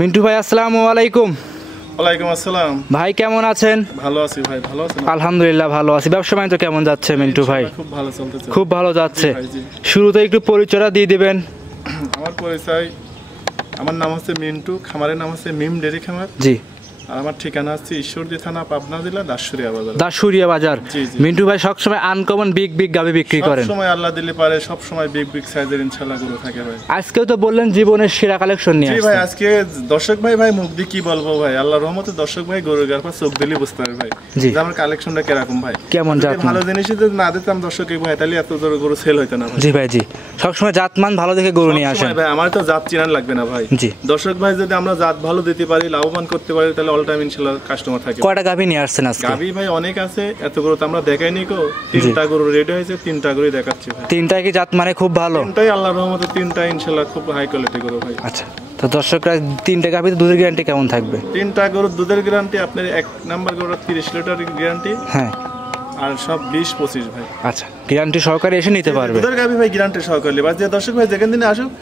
মিন্টু ভাই আসসালামু আলাইকুম। ওয়ালাইকুম আসসালাম। ভাই কেমন আছেন? ভালো আছি ভাই, ভালো আছেন? আলহামদুলিল্লাহ ভালো আছি। ব্যবসা বাণিজ্য কেমন যাচ্ছে মিন্টু ভাই? খুব ভালো চলতেছে। খুব ভালো যাচ্ছে। জি ভাই, জি। শুরুতে একটু পরিচয়টা দিয়ে দিবেন। আমার পরিচয়, আমার নাম হচ্ছে মিন্টু, খামারের নাম হচ্ছে মিম ডেরি খামার। জি। আর আমার ঠিকানা হচ্ছে ঈশ্বরদী থানা, পাবনা জেলা, দাসুরিয়া বাজার। দাসুরিয়া বাজার। জি, জি। মিন্টু ভাই সবসময় আনকমন বিগ বিগ গাভী বিক্রি করেন। সব সময় আল্লাহ দিলে পারে, সব সময় বিগ বিগ সাইজের ইনশাআল্লাহ গরু থাকে ভাই। আজকেও তো বললেন জীবনের সেরা কালেকশন নিয়ে জি আসছেন। ভাই, আজকে দর্শক ভাই মুখ দিয়ে কি বলবো ভাই, আল্লাহর রহমতে দর্শক ভাই গরুর গার পর চোখ দিলে বুঝতে পারে ভাই জি। যে আমার কালেকশনটা কিরকম ভাই। কেমন যদি জাতমান? ভালো জিনিস যদি না দিতাম দর্শক ভাই, তাহলে এত জোর গরু সেল হইতো না ভাই। জি ভাই জি। সবসময় জাতমান ভালো দেখে গরু নিয়ে আসেন। ভাই আমার তো জাত চিনান লাগবে না ভাই। জি। দর্শক ভাই যদি আমরা জাত ভালো দিতে পারি, লাভবান করতে পারি, তাহলে অল টাইম ইনশাআল্লাহ কাস্টমার থাকে। কয়টা গাভী নিয়ে আসছেন আজকে? গাভী ভাই অনেক আছে, এত গরু তো আমরা দেখাইনি কো। 3টা গরু রেডি হয়েছে, 3টা গরুই দেখাচ্ছি ভাই। তিনটা কি জাত মানে খুব ভালো? 3টাই আল্লাহর রহমতে, 3টা ইনশাআল্লাহ খুব হাই কোয়ালিটি গরু ভাই। আচ্ছা, তো দর্শকরা তিনটা গাভীতে দুধের গ্যারান্টি কেমন থাকবে? 3টা গরুর দুধের গ্যারান্টি আপনার 1 নাম্বার গরুর 30 লিটার গ্যারান্টি, হ্যাঁ। আর সব 20-25 ভাই। আচ্ছা, গ্যারান্টি সহকারে এসে নিতে পারবে। দুধের গাভী ভাই গ্যারান্টি সহকারে বাস যে দর্শক ভাই যেখান দিনে আসুক,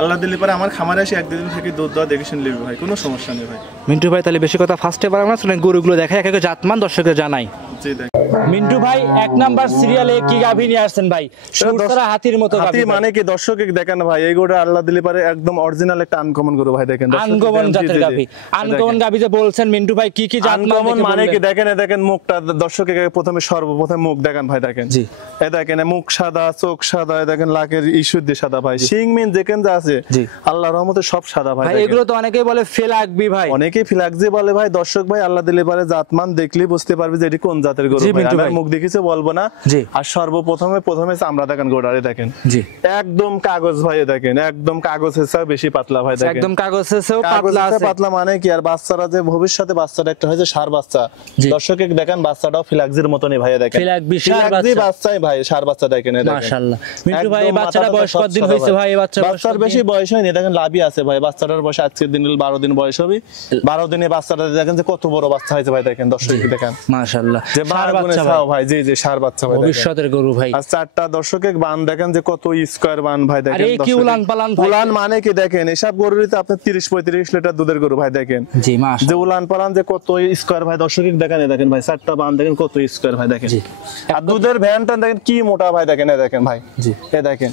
আল্লাহ দিলে পরে আমার খামারে এসে 1-2 দিন থেকে দুধ দেওয়া দেখে শুনে নেবে ভাই, কোনো সমস্যা নেই ভাই। মিন্টু ভাই তাহলে বেশি কথা ফার্স্টে পারলাম না, শুনে গরুগুলো দেখাই, এক এক জাতমান দর্শকদের জানাই। জি দেখ মিন্টু ভাই 1 নাম্বার সিরিয়ালে কি গাভী নিয়ে আসছেন ভাই? সুরতারা হাতির মতো গাভী। হাতি মানে কি দর্শক দেখেন ভাই, এই গরুটা আল্লাহ দিলে পারে একদম অরিজিনাল একটা আনকমন গরু ভাই। দেখেন আনকমন জাতের গাভী। আনকমন গাভী যে বলছেন মিন্টু ভাই, কি কি জাত আনকমন মানে কি দেখেন, দেখেন মুখটা দর্শকের প্রথমে সর্বপ্রথম মুখ দেখেন ভাই। দেখেন জি। এই দেখেন মুখ সাদা, চোখ সাদা, দেখেন লাকের ইস্যুদ্দি সাদা ভাই। সিং মিন দেখেন যা আছে, জি। আল্লাহর রহমতে সব সাদা ভাই। ভাই এগুলো তো অনেকেই বলে ফেলাকবি ভাই। অনেকেই ফিলাকজি বলে ভাই। দর্শক ভাই আল্লাহ দিলে পারে জাতমান দেখলেই বুঝতে পারবে যে এটি কোন জাতের গরু ভাই। আমি মুখ দেখিছে বলবো না। জি। আর সর্বপ্রথমে চামড়া দেখেন গোড়ারে দেখেন। জি। একদম কাগজ ভাই। দেখেন একদম কাগজের চেয়ে বেশি পাতলা ভাই। দেখেন একদম কাগজের চেয়েও পাতলা আছে। পাতলা মানে কি, আর বাচ্চারা যে ভবিষ্যতে বাচ্চাটা একটা হয়েছে ষাঁড় বাচ্চা। দর্শকে দেখেন বাচ্চাটাও ফিলাকজির মতনই ভাই। দেখেন ফিলাকজি বাচ্চাই ভাই, ষাঁড় বাচ্চা দেখেন। মাশাআল্লাহ। মিন্টু ভাই এই বাচ্চাটা বয়স কতদিন হইছে ভাই? এই বাচ্চার বেশি বয়স হয়নি, দেখেন লাভই আছে ভাই। বাচ্চাটার বয়স আজকের দিন 12 দিন বয়স হবে। 12 দিনে বাচ্চাটা দেখেন যে কত বড় বাচ্চা হয়েছে ভাই। দেখেন দর্শক দেখেন মাশাআল্লাহ, যে ষাঁড় বাচ্চা ভাই। জি জি, ষাঁড় বাচ্চা ভাই। ভবিষ্যতের গরু ভাই। আর 4টা দর্শকে বান দেখেন যে কত স্কয়ার বান ভাই। দেখেন আরে কি উলান পালান ভাই। উলান মানে কি দেখেন, এসব গরুতে আপনি 30-35 লিটার দুধের গরু ভাই। দেখেন জি মাশাআল্লাহ, যে উলান পালান যে কত স্কয়ার ভাই। দর্শক দেখেন দেখেন ভাই, 4টা বান দেখেন কত স্কয়ার ভাই। দেখেন আর দুধের ভ্যানটা দেখেন কি মোটা ভাই। দেখেন দেখেন ভাই। জি এ দেখেন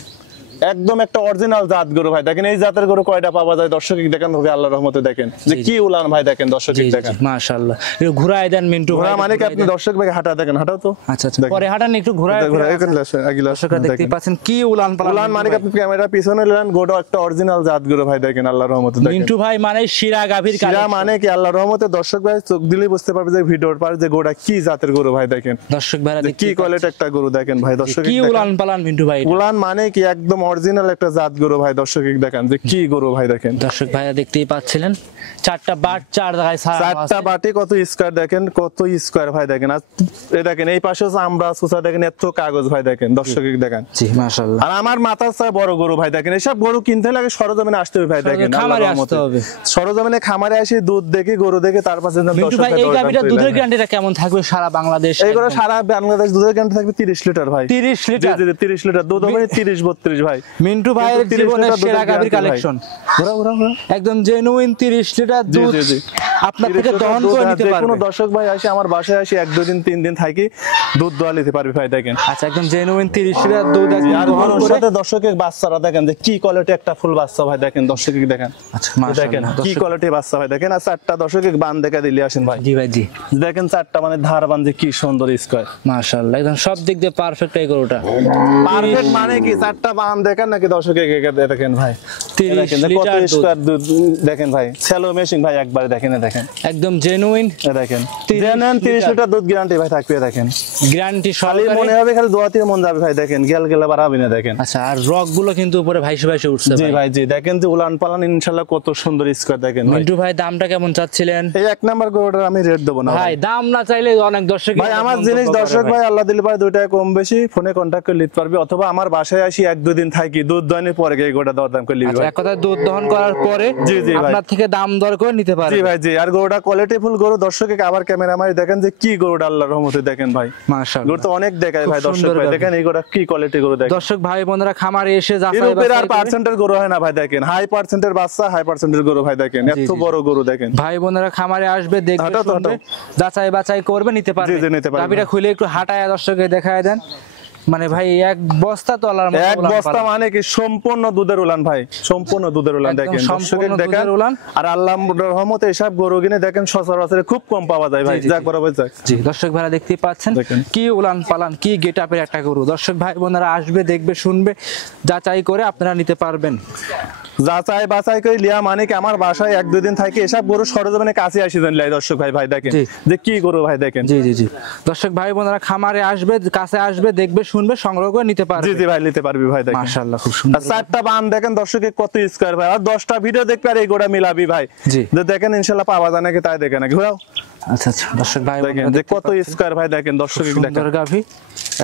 একদম একটা অরিজিনাল জাত গরু ভাই। দেখেন এই জাতের গরু কয়টা পাওয়া যায় দর্শক দেখেন ভাই, আল্লাহর রহমতে দেখেন যে কি উলান ভাই। দেখেন দর্শক দেখেন মাশাআল্লাহ। একটু ঘুরায় দেন মিন্টু ভাই। ঘোরা মানে কি আপনি দর্শক ভাই হাঁটা দেখেন, হাঁটাও তো। আচ্ছা আচ্ছা, পরে হাঁটান একটু ঘুরায়। দর্শকরা দেখতে পাচ্ছেন কি উলান পালান। উলান মানে কি আপনি ক্যামেরা পিছনে নেন, গোটা একটা অরিজিনাল জাত গরু ভাই। দেখেন আল্লাহর রহমতে দেখেন মিন্টু ভাই মানে শিরা গাভীর কালেকশন। শিরা মানে কি আল্লাহর রহমতে দর্শক ভাই চোখ দিলেই বুঝতে পারবে যে ভিডিওর পার যে গোটা কি জাতের গরু ভাই। দেখেন দর্শক ভাইরা কি কোয়ালিটি একটা গরু। দেখেন ভাই দর্শক কি উলান পালান মিন্টু ভাই। উলান মানে কি একদম অরিজিনাল একটা জাত গরু ভাই। দর্শক দেখেন যে কি গরু ভাই। দেখেন দর্শক ভাইরা দেখতেই পাচ্ছিলেন 4টা বাট 4 জায়গায় ছাড়া 4টা বাটি কত স্কয়ার। দেখেন কত স্কয়ার ভাই। দেখেন আর এই দেখেন এই পাশে আমরা সুসা দেখেন এত কাগজ ভাই। দেখেন দর্শক দেখেন। জি মাশাআল্লাহ। আর আমার মাথার চাই বড় গরু ভাই। দেখেন এসব গরু কিনতে লাগে সরজমিনে আসতে হবে ভাই। দেখেন খামারে আসতে হবে। সরজমিনে খামারে আসি দুধ দেখি গরু দেখে তারপর মিন্টু ভাই এই গাভীটার দুধের গ্যারান্টিটা কেমন থাকবে সারা বাংলাদেশ? এইগুলো সারা বাংলাদেশ দুধের গ্যারান্টি থাকবে 30 লিটার ভাই। 30 লিটার? জি জি 30 লিটার দুধ হবে 30-32 ভাই। মিন্টু ভাইয়ের জীবনের সেরা গাভীর কালেকশন। একদম জেনুইন 30 লিটার দুধ আপনার থেকে দহন করে নিতে পারবে। কোনো দর্শক ভাই আসে আমার বাসায় আসি 1-2 দিন 3 দিন থাকি দুধ দোয়া নিতে পারবে ভাই। দেখেন আচ্ছা একদম জেনুইন 30 লিটার দুধ একদম আর গরুর সাথে দর্শকের বাচ্চারা দেখেন যে কি কোয়ালিটি একটা ফুল বাচ্চা ভাই। দেখেন দর্শক দেখেন। আচ্ছা দেখেন মাশাআল্লাহ কি কোয়ালিটি বাচ্চা ভাই। দেখেন আর 4টা দর্শকের বান দেখা দিলে আসেন ভাই। জি ভাই জি। দেখেন 4টা মানে ধার বান যে কি সুন্দর স্কয়ার। মাশাআল্লাহ একদম সব দিক দিয়ে পারফেক্ট এই গরুটা। পারফেক্ট মানে কি 4টা বান দেখেন নাকি দর্শকের দেখেন ভাই। 30 লিটার কত স্কয়ার দুধ দেখেন ভাই। সেলো মেশিন ভাই একবারে দেখেন। দেখেন একদম জেনুইন। দেখেন 30 লিটার দুধ গ্যারান্টি ভাই থাকবে। দেখেন গ্যারান্টি খালি সহকারে। মনে হবে খালি দোয়াতে মন যাবে ভাই। দেখেন গেলে বাড়াবে না। দেখেন আচ্ছা আর রক গুলো কিন্তু উপরে ভাইসে ভাইসে উঠছে জি ভাই জি। দেখেন যে উলান পালান ইনশাআল্লাহ কত সুন্দর স্কয়ার। দেখেন মিন্টু ভাই দামটা কেমন চাচ্ছিলেন? এই 1 নাম্বার গরুটার আমি রেট দেব না ভাই। দাম না চাইলে অনেক দর্শক ভাই আমার জিনিস দর্শক ভাই আল্লাহ দিলে ভাই 2 টাকা কম বেশি ফোনে কন্টাক্ট করে নিতে পারবে, অথবা আমার বাসায় আসি 1-2 দিন থাকি দুধ দহনের পরে এই গরুটা দরদাম করে নিবি ভাই। এক কথা দুধ দহন করার পরে জি জি ভাই, আপনার থেকে দাম দর করে নিতে পারবে। জি ভাই জি। আর গরুটা কোয়ালিটিফুল গরু, দর্শকে আবার ক্যামেরা মারি দেখেন যে কি গরুটা আল্লাহর রহমতে দেখেন ভাই, মাশাআল্লাহ গরু তো অনেক দেখায় খুব ভাই। দর্শক সুন্দর ভাই গাভী। দেখেন এই গরুটা কি কোয়ালিটি গরু দেখেন। দর্শক ভাই বোনেরা খামারে এসে এর যাচাই উপরে আর বাছাই করে- পার্সেন্টের গরু হয় না ভাই, দেখেন হাই পার্সেন্টের বাচ্চা, হাই পার্সেন্টের গরু ভাই দেখেন, এত জি। বড় গরু দেখেন। ভাই বোনেরা খামারে আসবে, দেখবে হাঁটাও তো, শুনবে, যাচাই বাছাই করবে, নিতে পারবে। জি, জি, নিতে পারবে। গাভীটা খুলে একটু হাঁটায় দর্শককে দেখায় দেন। মানে ভাই এক বস্তা তলার মতো এক উলান বস্তা পালান। মানে কি সম্পূর্ণ দুধের উলান ভাই, সম্পূর্ণ দুধের উলান একদম দেখেন সম্পূর্ণ দর্শকের দেখেন। দুধের উলান। আর আল্লাহর রহমতে এসব গরু কিনে দেখেন সচরাচর খুব কম পাওয়া যায় ভাই, জি, জি, যাক জি। বরাবর যাক। জি দর্শক ভাইরা দেখতেই পাচ্ছেন দেখেন। কি উলান পালান, কি গেটআপের একটা গরু। দর্শক ভাই বোনেরা আসবে, দেখবে, শুনবে, যাচাই করে আপনারা নিতে পারবেন। যাচাই বাছাই করে লিয়া মানে কি আমার বাসায় এক দুই দিন থাকে এসব গরু সরজমিনে কাছে আসি জান লাই দর্শক ভাই, ভাই দেখেন জি। যে কি গরু ভাই দেখেন। জি জি জি দর্শক ভাই বোনেরা খামারে আসবে, কাছে আসবে, দেখবে, শুনবে, সংগ্রহ করে নিতে পারবে। জি জি ভাই নিতে পারবি ভাই দেখেন। মাশাআল্লাহ খুব সুন্দর। আর 4টা বান দেখেন দর্শকে কত স্কয়ার ভাই, আর 10টা ভিডিও দেখবে আর এই গোটা মিলাবি ভাই। জি। যে দেখেন ইনশাআল্লাহ পাওয়া যায় নাকি তাই দেখেন নাকি ঘোরাও আচ্ছা আচ্ছা দর্শক ভাই দেখেন বোনেরা যে দেখতে কত পাচ্ছেন। স্কয়ার ভাই দেখেন দর্শক দেখেন। সুন্দর গাভী,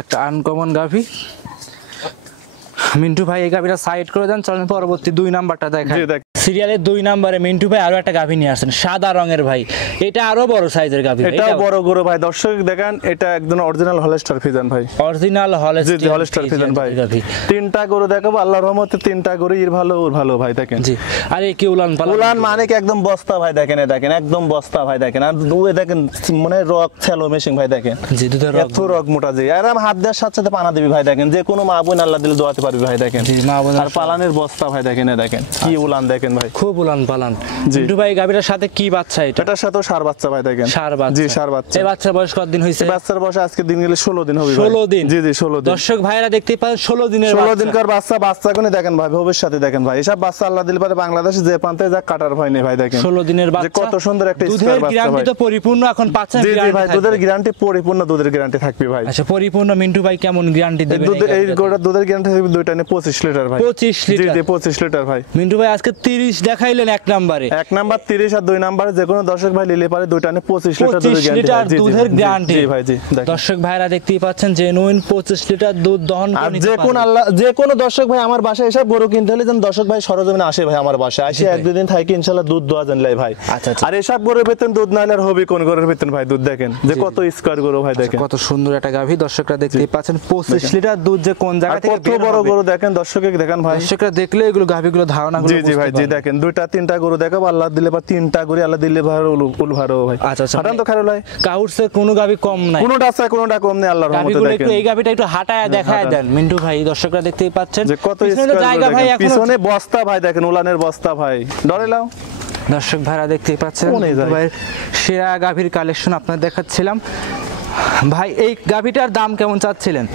একটা আনকমন গাভী। মিন্টু ভাই এই গাভীটা সাইড করে দেন, চলেন পরবর্তী 2 নাম্বারটা দেখাই। জি দেখ সিরিয়ালের 2 নম্বরে মিন্টু ভাই আরো একটা গাভী নিয়ে আসেন, সাদা রঙের ভাই। এটা আরো বড় সাইজের গাভী। এটাও বড় গরু ভাই দর্শক দেখেন, এটা একদম অরিজিনাল হলস্টার ফিজান ভাই। অরিজিনাল জি জি হলস্টিয়ান হলস্টার ফিজান ভাই। গাভী। 3টা গরু দেখাবো আল্লাহর রহমতে, 3টা গরু ইর ভালো ওর ভালো ভাই দেখেন। জি আর এই কি উলান পালান। উলান মানে কি একদম বস্তা ভাই দেখেন, এ দেখেন একদম বস্তা ভাই দেখেন। আর দুয়ে দেখেন মানে রক ছেলো মেশিং ভাই দেখেন, জি দুধের রগ। এত রক মোটা যে আর হাত দেওয়ার সাথে সাথে পানা দিবি ভাই দেখেন, যে কোনো মা বোন আল্লাহ দিলে দোয়াতে পারবি ভাই দেখেন। জি মা বোনের আর পালানের বস্তা ভাই দেখেন, এ দেখেন কি উলান দেখেন ভাই, খুব উলান পালান। জি। মিন্টু ভাই গাভীটার সাথে কি বাচ্চা এটা? এটার সাথে সার বাচ্চা ভাই দেখেন। সার বাচ্চা। জি সার বাচ্চা। এই বাচ্চার বয়স কতদিন হইছে? এই বাচ্চার বয়স আজকে দিন গেলে 16 দিন হবে ভাই। 16 দিন। জি জি 16 দিন। দর্শক ভাইরা দেখতে পাচ্ছেন 16 দিনের 16 বাচ্চা। দিনকার বাচ্চা, বাচ্চা কোনে দেখেন ভাই ভবিষ্যতে দেখেন ভাই, এসব বাচ্চা আল্লাহ দিলে পারে বাংলাদেশে যে প্রান্তে যা কাটার ভয় নেই ভাই দেখেন। 16 দিনের যে বাচ্চা। কত সুন্দর একটা দুধের স্কয়ার বাচ্চা গ্যারান্টি ভাই। তো পরিপূর্ণ এখন পাচ্ছেন। জি জি guarantee ভাই থাকবে। দুধের গ্যারান্টি পরিপূর্ণ, দুধের গ্যারান্টি থাকবে ভাই। আচ্ছা পরিপূর্ণ মিন্টু ভাই কেমন গ্যারান্টি এই দেবেন? দুধের এই গোটা দুধের গ্যারান্টি থাকবে দুইটা নে 25 লিটার ভাই। 25 জি লিটার। জি 25 লিটার ভাই। মিন্টু ভাই আজকে 30 দেখাইলেন এক নম্বরে। এক নাম্বার 30 আর 2 নাম্বারে যে কোনো দর্শক ভাই নিলে পারে দুইটা নে 25 লিটার 25 দুধের লিটার গ্যারান্টি। দুধের গ্যারান্টি। জি ভাই জি দেখেন। দর্শক ভাইরা দেখতেই পাচ্ছেন জেনুইন 25 লিটার দুধ দহন করে আর নিতে যে কোন পারবে। আল্লাহ যে কোন দর্শক ভাই আমার বাসায় এসব গরু কিনতে হলে যেন দর্শক ভাই সরজমিনে আসে ভাই আমার বাসায়, আসে ভাই। এক দুই দিন থাকি ইনশাআল্লাহ দুধ দোয়া জানলাই ভাই। আচ্ছা, আচ্ছা। আর এসব গরুর বেতন দুধ না হলে আর হবে কোন গরুর বেতন ভাই, দুধ দেখেন যে জি, কত স্কয়ার গরু ভাই দেখেন। কত সুন্দর একটা গাভী। দর্শকরা দেখতেই পাচ্ছেন 25 লিটার দুধ যে কোন জায়গা আর থেকে কত বের বড় হবে। গরু দেখেন দর্শকে দেখেন ভাই। দর্শকরা দেখলে এগুলো গাভীগুলো ধারণাগুলো জি জি ভাই জি দেখেন দুইটা তিনটা গরু দেখাবো আল্লাহ দিলে বা 3টা গরু আল্লাহ দিলে ভালো উল ভালো ভাই। আচ্ছা, আচ্ছা। হাঁটান তো খারাপ ভাই, কাউরসে কোনো গাভী কম নাই। কোনোটা আছে কোনোটা কম নেই আল্লাহর রহমতে গাভীগুলো দেখেন। একটু এই গাভীটা একটু হাঁটায় দেখায় হাঁটান। দেন মিন্টু ভাই। দর্শকরা দেখতেই পাচ্ছেন যে কত পিছনে স্কয়ার জায়গা ভাই এখনো। পিছনে বস্তা ভাই দেখেন, উলানের বস্তা ভাই ডরে লাও। দর্শক ভাইরা দেখতেই পাচ্ছেন কোনে মিন্টু যায়? ভাইয়ের সেরা গাভীর কালেকশন আপনাদের দেখাচ্ছিলাম। ভাই এই গাভীটার দাম কেমন চাচ্ছিলেন?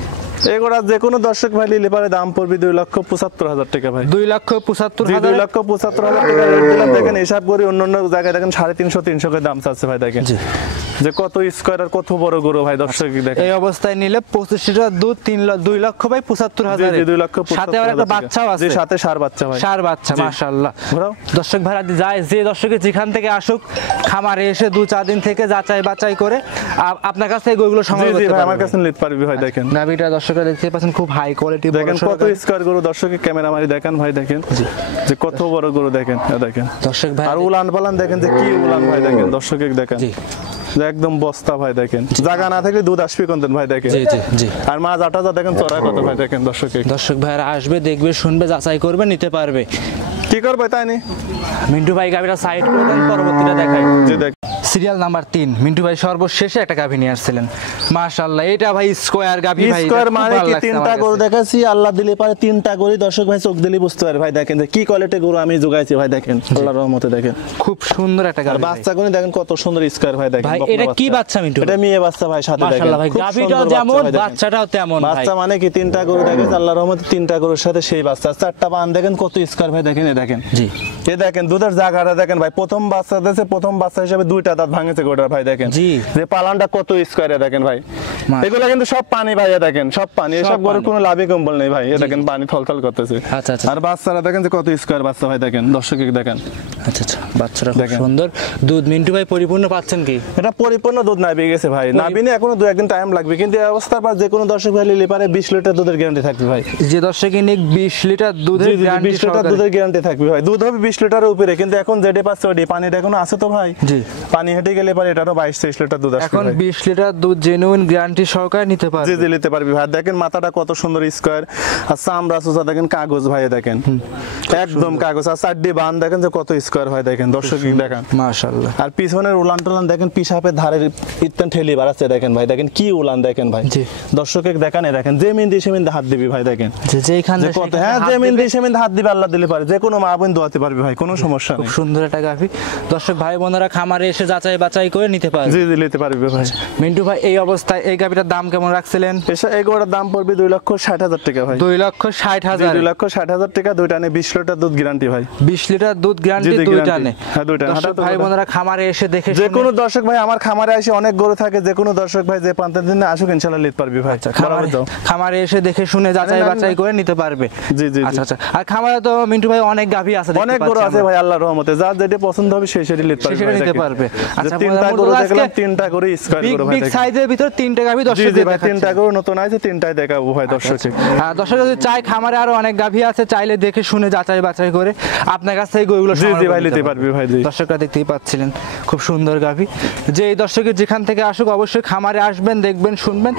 এগুলা যে কোনো দর্শক ভাই নিলে পারে দাম পড়বে 2,75,000 টাকা ভাই। 2,75,000। 2,75,000 টাকা রেট দিলাম দেখেন। এসব করে অন্যান্য জায়গায় দেখেন 350-300 করে দাম চাচ্ছে ভাই দেখেন। জি। যে কত স্কয়ার আর কত বড় গরু ভাই দর্শক দেখেন। এই অবস্থায় নিলে 25 লিটার দুধ 2 লক্ষ ভাই 75,000। জি 2,75,000 সাথে আর একটা বাচ্চাও আছে। জি সাথে সার বাচ্চা ভাই। সার বাচ্চা জি। মাশাআল্লাহ। ঘোরাও। দর্শক ভাড়া যায় যে দর্শকে যেখান থেকে আসুক খামারে এসে 2-4 দিন থেকে যাচাই বাছাই করে আপনার কাছ থেকে গরুগুলো জি সংগ্রহ জি করতে ভাই আমার পারবে। কাছে নিতে পারবি ভাই দেখেন। গাভীটা দর্শকরা দেখতে পাচ্ছেন খুব হাই কোয়ালিটি দেখেন কত স্কয়ার গরু দর্শকে ক্যামেরা মারি দেখেন ভাই দেখেন। যে কত বড় গরু দেখেন, দেখেন। দর্শক ভাই আর উলান পালান দেখেন যে কি উলান ভাই দেখেন দর্শকে দেখেন। জি যে একদম বস্তা ভাই দেখেন, জায়গা না থাকলে দুধ আসবে কোন দিন ভাই দেখেন। জি জি জি আর মাছ আটা যা দেখেন চড়া কত ভাই দেখেন দর্শকে। দর্শক ভাইরা আসবে দেখবে শুনবে যাচাই করবে নিতে পারবে। কি করবে তাই নি মিন্টু ভাই গাভীটা সাইড করে দেন, পরবর্তীটা দেখাই। যে দেখ সিরিয়াল নাম্বার 3 মিন্টু ভাই সর্বশেষে একটা গাভী নিয়ে আসছিলেন মাশাআল্লাহ। এটা ভাই স্কয়ার গাভী ভাই। স্কয়ার এটা খুব মানে ভালো কি লাগছে 3টা আমার গরু কাছে। দেখাচ্ছি আল্লাহ দিলে পারে 3টা গরু দর্শক ভাই চোখ দিলে বুঝতে পারে ভাই দেখেন যে কি কোয়ালিটি গরু আমি যোগাইছি ভাই দেখেন আল্লাহর রহমতে দেখেন। খুব সুন্দর একটা আর গাভী ভাই। বাচ্চা গরু দেখেন কত সুন্দর স্কয়ার ভাই দেখেন। ভাই বকনা এটা কি বাচ্চা মিন্টু? এটা মেয়ে বাচ্চা ভাই সাথে দেখেন। মাশাআল্লাহ ভাই খুব গাভীটাও সুন্দর যেমন বাচ্চা ভাই দেখেন। বাচ্চাটাও তেমন ভাই। বাচ্চা মানে কি 3টা গরু দেখেন আল্লাহর রহমতে 3টা গরুর সাথে সেই বাচ্চা 4টা বান দেখেন কত স্কয়ার ভাই দেখেন। দেখেন জি এ দেখেন দুধের জায়গাটা দেখেন ভাই, প্রথম বাচ্চা দিয়েছে, প্রথম বাচ্চা হিসেবে 2টা দাঁত ভাঙেছে গোটার ভাই দেখেন। জি যে পালানটা কত স্কয়ারে দেখেন ভাই, এগুলো কিন্তু সব পানি ভাই, দেখেন সব পানি, এসব গরুর কোনো লাভই কম্বল নেই ভাই, এ দেখেন পানি থলথল করতেছে। আচ্ছা আচ্ছা। আর বাচ্চারা দেখেন যে কত স্কয়ার বাচ্চা ভাই দেখেন, দর্শক দেখেন। আচ্ছা আচ্ছা, বাচ্চারা খুব সুন্দর। দুধ মিন্টু ভাই পরিপূর্ণ পাচ্ছেন কি? এটা পরিপূর্ণ দুধ নাবিয়ে গেছে ভাই, নাবিনে এখনো 2-1 দিন টাইম লাগবে, কিন্তু এই অবস্থার পর যে কোনো দর্শক ভাই নিলে পারে 20 লিটার দুধের গ্যারান্টি থাকবে ভাই। যে দর্শক নিক 20 লিটার দুধের গ্যারান্টি, 20 লিটার দুধের গ্যারান্টি থাকবে ভাই। দুধ হবে 20 লিটারের উপরে, কিন্তু এখন যেটা পাচ্ছে ওটি পানিটা এখনো আছে তো ভাই। জি পানি হেঁটে গেলে পারে এটারও 22-23 লিটার দুধ আসবে এখন ভাই। 20 লিটার দুধ জেনুইন গ্যারান্টি সহকারে নিতে পারবে। জি জি নিতে পারবি ভাই। দেখেন মাথাটা কত সুন্দর স্কয়ার, আর চামড়া সুসা দেখেন কাগজ ভাই দেখেন, একদম কাগজ। আর চারটি বান দেখেন যে কত স্কয়ার হয় দেখেন, দর্শক দেখেন মাশাআল্লাহ। আর পিছনের উলান টলান দেখেন, পিসাপের ধারের ইত্যান ঠেলি বাড়াচ্ছে দেখেন ভাই, দেখেন কি উলান দেখেন ভাই। দর্শক দেখেন, দেখেন যে মিন দিয়ে সেমিন হাত দিবি ভাই দেখেন, যেখানে কত, হ্যাঁ যে মিন দিয়ে সেমিন হাত দিবে আল্লাহ দিলে পারে, যে কোনো মা বোন দোয়াতে পারবে ভাই, কোনো সমস্যা নেই। সুন্দর একটা গাভী, দর্শক ভাই বোনেরা খামারে এসে যাচাই বাছাই করে নিতে পারবে। জি জি নিতে পারবে ভাই। মিন্টু ভাই এই অবস্থায় এই গাভীটার দাম কেমন রাখছিলেন? এই গোটার দাম পড়বে 2,60,000 টাকা ভাই। 2,60,000। 2,60,000 টাকা, দুইটা নে 20 লিটার দুধ গ্যারান্টি ভাই। 20 লিটার দুধ গ্যারান্টি দুইটা নে। হ্যাঁ দুইটা। দর্শক ভাই বোনেরা খামারে এসে দেখে যে কোনো দর্শক ভাই আমার খামারে এসে অনেক গরু থাকে, যে কোনো দর্শক ভাই যে প্রান্তের জন্য আসুক ইনশাআল্লাহ নিতে পারবি ভাই। খামারে এসে দেখে শুনে যাচাই বাছাই করে নিতে পারবে। জি জি। আচ্ছা আচ্ছা। আর খামারে তো মিন্টু ভাই অনেক গাভী আছে, অনেক গরু আছে ভাই আল্লাহর রহমতে, যার যেটা পছন্দ হবে সেই সেটা নিতে পারবে। আচ্ছা 3টা গরু দেখলাম, 3টা গরু স্কয়ার গরু ভাই। বিগ সাইজের ভিতর 3টা গাভী দর্শক জি ভাই 3টা গরু নতুন আছে, 3টাই দেখাবো ভাই দর্শক। আর দর্শক যদি চাই খামারে আরো অনেক গাভী আছে, চাইলে দেখে শুনে যাচাই বাছাই করে আপনার কাছ থেকে গরুগুলো জি জি ভাই নিতে পারবি ভাই। জি দর্শকরা দেখতেই পাচ্ছিলেন খুব সুন্দর গাভী। যে এই দর্শকের যেখান থেকে আসুক অবশ্যই খামারে আসবেন, দেখবেন, শুনবেন।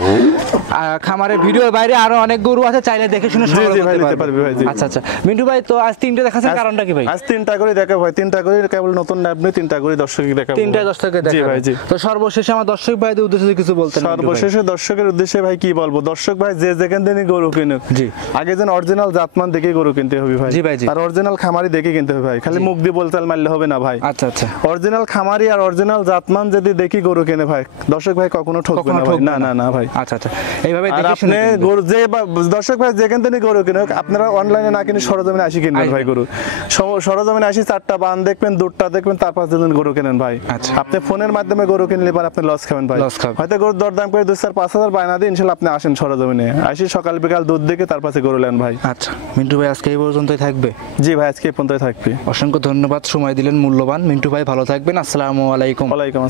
আর খামারে ভিডিওর বাইরে আরো অনেক গরু আছে, চাইলে দেখে শুনে সংগ্রহ করতে পারবে ভাই। আচ্ছা আচ্ছা মিন্টু ভাই, তো আজ 3টে দেখাচ্ছেন, কারণটা কি ভাই? আজ 3টা করে দেখাবো ভাই, 3টা করে কেবল নতুন নাবনে 3টা করে দর্শককে দেখাবো। 3টা দর্শককে দেখাবো। জি ভাই জি। তো সর্বশেষে আমার দর্শক ভাইদের উদ্দেশ্যে কিছু বলতেন? সর্বশেষে দর্শকের উদ্দেশ্যে ভাই কি বলবো, দর্শক ভাই যে যেখান থেকে গরু কিনুক, জি আগে যেন অরিজিনাল জাতমান দেখে গরু কিনতে হবে ভাই। জি ভাই জি। আর অরিজিনাল খামারি দেখে কিনতে হবে ভাই, খালি মুখ দিয়ে বলতাল মারলে হবে না ভাই। আচ্ছা আচ্ছা। অরিজিনাল খামারি আর অরিজিনাল জাতমান যদি দেখি গরু কিনে ভাই, দর্শক ভাই কখনো ঠকবে না ভাই। না না না ভাই। আচ্ছা আচ্ছা। এইভাবে দেখে শুনে গরু যে দর্শক ভাই যেখান থেকে গরু কিনুক, আপনারা অনলাইনে না কিনে সরজমিনে আসি কিনবেন ভাই গরু। সরজমিনে আসি 4টা বান দেখবেন, দুধটা দেখবেন, তারপর যেদিন গরু কিনেন ভাই। আপনি ফোনের মাধ্যমে গরু কিনলে পর আপনি লস খাবেন ভাই। হয়তো গরুর দরদাম করে 2-4-5 হাজার বায়না দিয়ে ইনশাআল্লাহ আপনি আসেন সরজমিনে, আসি সকাল বিকাল দুধ দেখে তারপর গরু নেন ভাই। আচ্ছা মিন্টু ভাই, আজকে এই পর্যন্তই থাকবে? জি ভাই আজকে এই পর্যন্তই থাকবে। অসংখ্য ধন্যবাদ, সময় দিলেন মূল্যবান। মিন্টু ভাই ভালো থাকবেন। আসসালামু আলাইকুম। ওয়ালাইকুম।